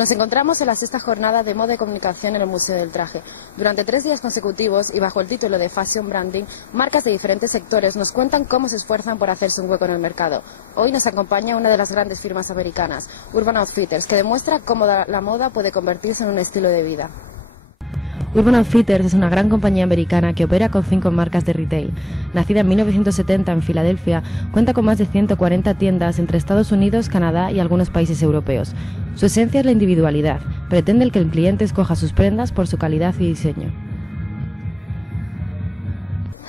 Nos encontramos en la sexta jornada de Moda y Comunicación en el Museo del Traje. Durante 3 días consecutivos y bajo el título de Fashion Branding, marcas de diferentes sectores nos cuentan cómo se esfuerzan por hacerse un hueco en el mercado. Hoy nos acompaña una de las grandes firmas americanas, Urban Outfitters, que demuestra cómo la moda puede convertirse en un estilo de vida. Urban Outfitters es una gran compañía americana que opera con 5 marcas de retail. Nacida en 1970 en Filadelfia, cuenta con más de 140 tiendas entre Estados Unidos, Canadá y algunos países europeos. Su esencia es la individualidad. Pretende que el cliente escoja sus prendas por su calidad y diseño.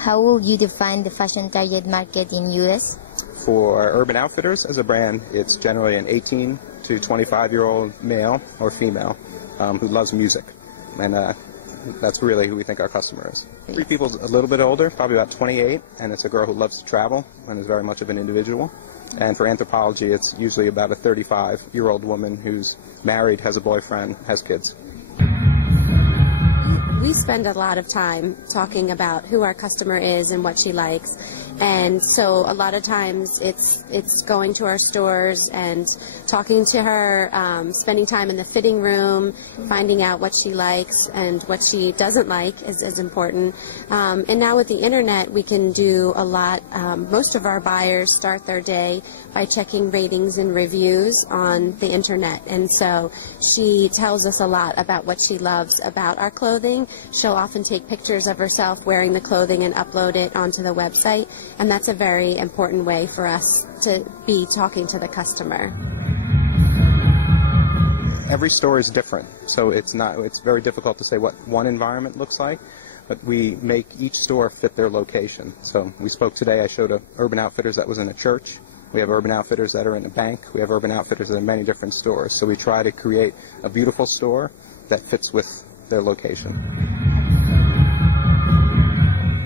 How will you define the fashion target market in US? For Urban Outfitters as a brand, it's generally an 18 to 25-year-old male or female who loves music. And that's really who we think our customer is. Three people's a little bit older, probably about 28, and it's a girl who loves to travel and is very much of an individual. And for Anthropologie, it's usually about a 35-year-old woman who's married, has a boyfriend, has kids. We spend a lot of time talking about who our customer is and what she likes. And so a lot of times it's going to our stores and talking to her, spending time in the fitting room, finding out what she likes and what she doesn't like is important. And now with the internet, we can do a lot. Most of our buyers start their day by checking ratings and reviews on the internet. And so she tells us a lot about what she loves about our clothing. She'll often take pictures of herself wearing the clothing and upload it onto the website. And that's a very important way for us to be talking to the customer. Every store is different, so it's very difficult to say what one environment looks like, but we make each store fit their location. So we spoke today, I showed Urban Outfitters that was in a church. We have Urban Outfitters that are in a bank. We have Urban Outfitters that are in many different stores. So we try to create a beautiful store that fits with their location.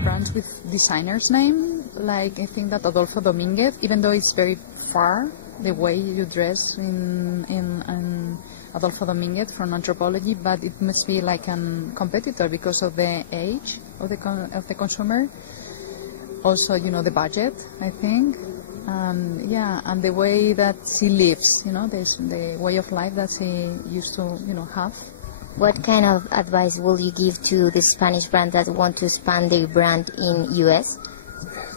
Brands with designers' name, like I think that Adolfo Dominguez, even though it's very far, the way you dress in Adolfo Dominguez from Anthropologie, but it must be like a competitor because of the age of the consumer. Also, you know, the budget, I think. Yeah, and the way that she lives, you know, the way of life that she used to, you know, have. What kind of advice will you give to the Spanish brands that want to expand their brand in US?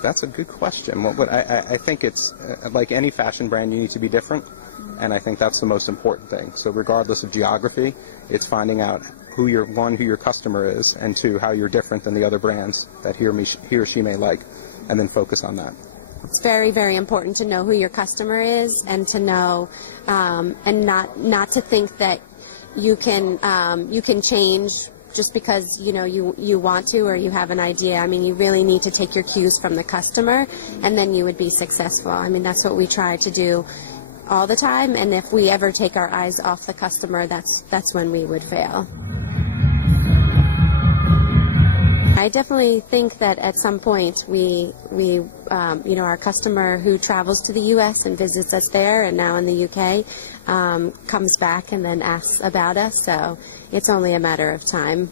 That's a good question. I think it's like any fashion brand, you need to be different, and I think that's the most important thing. So regardless of geography, it's finding out who your customer is, and two, how you're different than the other brands that he or she may like, and then focus on that. It's very, very important to know who your customer is and to know and not to think that you can change just because you want to or you have an idea. I mean, you really need to take your cues from the customer, and then you would be successful. I mean, that's what we try to do all the time, and if we ever take our eyes off the customer, that's when we would fail. I definitely think that at some point our customer who travels to the U.S. and visits us there, and now in the U.K., comes back and then asks about us. So it's only a matter of time.